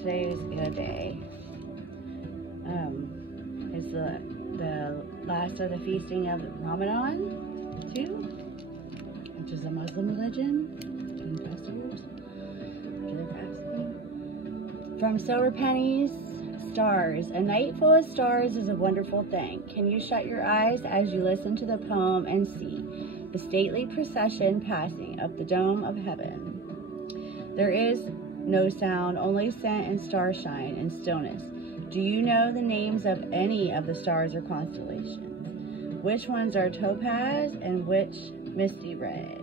today is a good day. It's the last of the feasting of Ramadan too, which is a Muslim religion. Festivals. From Silver Pennies, stars. A night full of stars is a wonderful thing. Can you shut your eyes as you listen to the poem and see the stately procession passing up the dome of heaven? There is no sound, only scent and starshine and stillness. Do you know the names of any of the stars or constellations? Which ones are topaz and which misty red?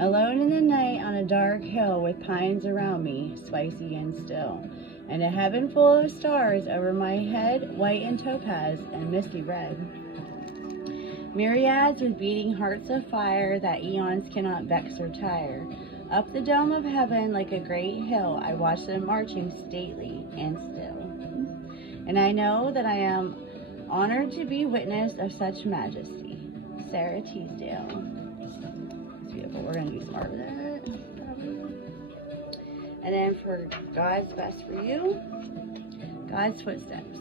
Alone in the night on a dark hill with pines around me, spicy and still, and a heaven full of stars over my head, white and topaz and misty red. Myriads with beating hearts of fire that eons cannot vex or tire. Up the dome of heaven like a great hill, I watch them marching stately and still. And I know that I am honored to be witness of such majesty. Sarah Teasdale. It's beautiful. We're going to do some art with that. And then for God's best for you, God's footsteps.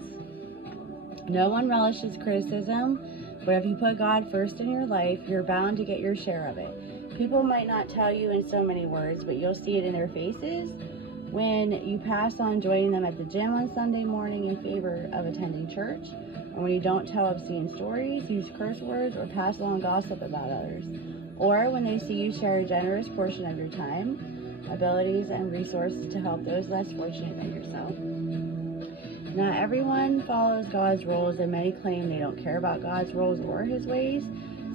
No one relishes criticism, but if you put God first in your life, you're bound to get your share of it. People might not tell you in so many words, but you'll see it in their faces when you pass on joining them at the gym on Sunday morning in favor of attending church, or when you don't tell obscene stories, use curse words, or pass along gossip about others, or when they see you share a generous portion of your time, abilities, and resources to help those less fortunate than yourself. Not everyone follows God's rules, and many claim they don't care about God's rules or His ways.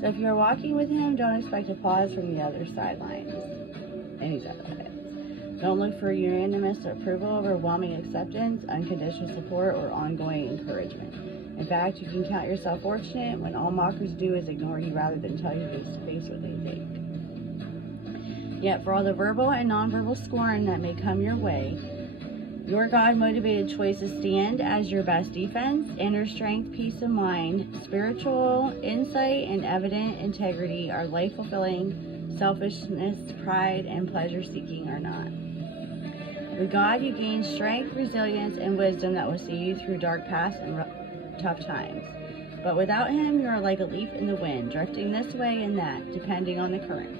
So if you're walking with Him, don't expect applause from the other sidelines. Any sidelines. Don't look for unanimous approval, overwhelming acceptance, unconditional support, or ongoing encouragement. In fact, you can count yourself fortunate when all mockers do is ignore you rather than tell you face to face what they think. Yet for all the verbal and nonverbal scorn that may come your way, your God-motivated choices stand as your best defense. Inner strength, peace of mind, spiritual insight, and evident integrity are life-fulfilling. Selfishness, pride, and pleasure-seeking are not. With God, you gain strength, resilience, and wisdom that will see you through dark paths and tough times. But without Him, you are like a leaf in the wind, drifting this way and that, depending on the currents.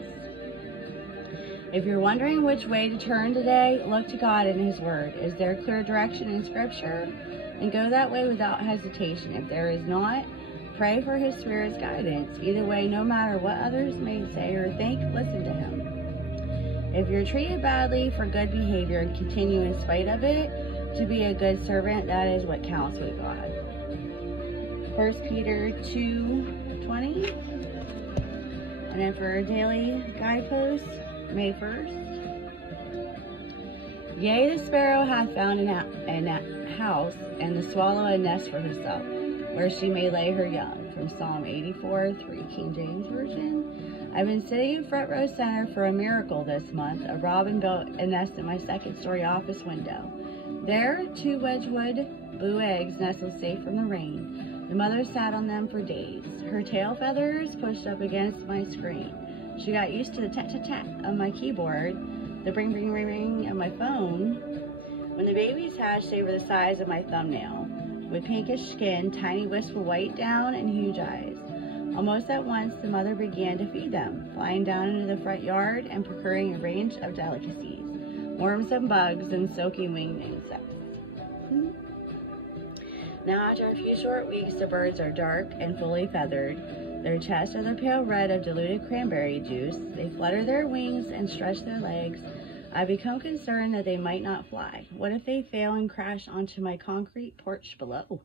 If you're wondering which way to turn today, look to God and His Word. Is there clear direction in Scripture? And go that way without hesitation. If there is not, pray for His Spirit's guidance. Either way, no matter what others may say or think, listen to Him. If you're treated badly for good behavior and continue in spite of it, to be a good servant, that is what counts with God. 1 Peter 2:20. And then for our daily guideposts, May 1st. Yea, the sparrow hath found a house, and the swallow a nest for herself, where she may lay her young. From Psalm 84:3, King James Version. I've been sitting in front row center for a miracle this month. A robin built a nest in my second-story office window. There, 2 Wedgwood blue eggs nestled safe from the rain. The mother sat on them for days, her tail feathers pushed up against my screen. She got used to the tat-tat-tat of my keyboard, the ring-ring-ring-ring of my phone. When the babies hatched, they were the size of my thumbnail, with pinkish skin, tiny wisp of white down, and huge eyes. Almost at once, the mother began to feed them, flying down into the front yard and procuring a range of delicacies, worms and bugs, and soaking winged insects. Now, after a few short weeks, the birds are dark and fully feathered. Their chests are the pale red of diluted cranberry juice. They flutter their wings and stretch their legs. I become concerned that they might not fly. What if they fail and crash onto my concrete porch below?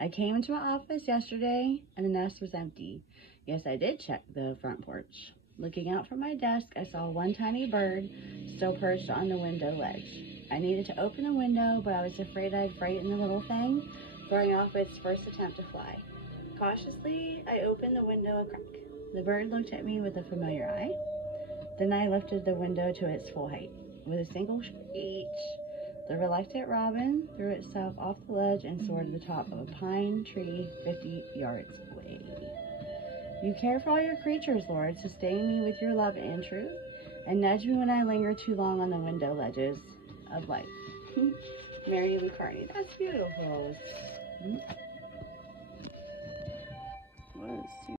I came into my office yesterday and the nest was empty. Yes, I did check the front porch. Looking out from my desk, I saw one tiny bird still perched on the window ledge. I needed to open the window, but I was afraid I'd frighten the little thing, throwing off its first attempt to fly. Cautiously, I opened the window a crack. The bird looked at me with a familiar eye. Then I lifted the window to its full height. With a single screech, the reluctant robin threw itself off the ledge and soared to the top of a pine tree 50 yards away. You care for all your creatures, Lord. Sustain me with your love and truth, and nudge me when I linger too long on the window ledges of life. Mary Lou Carney. That's beautiful.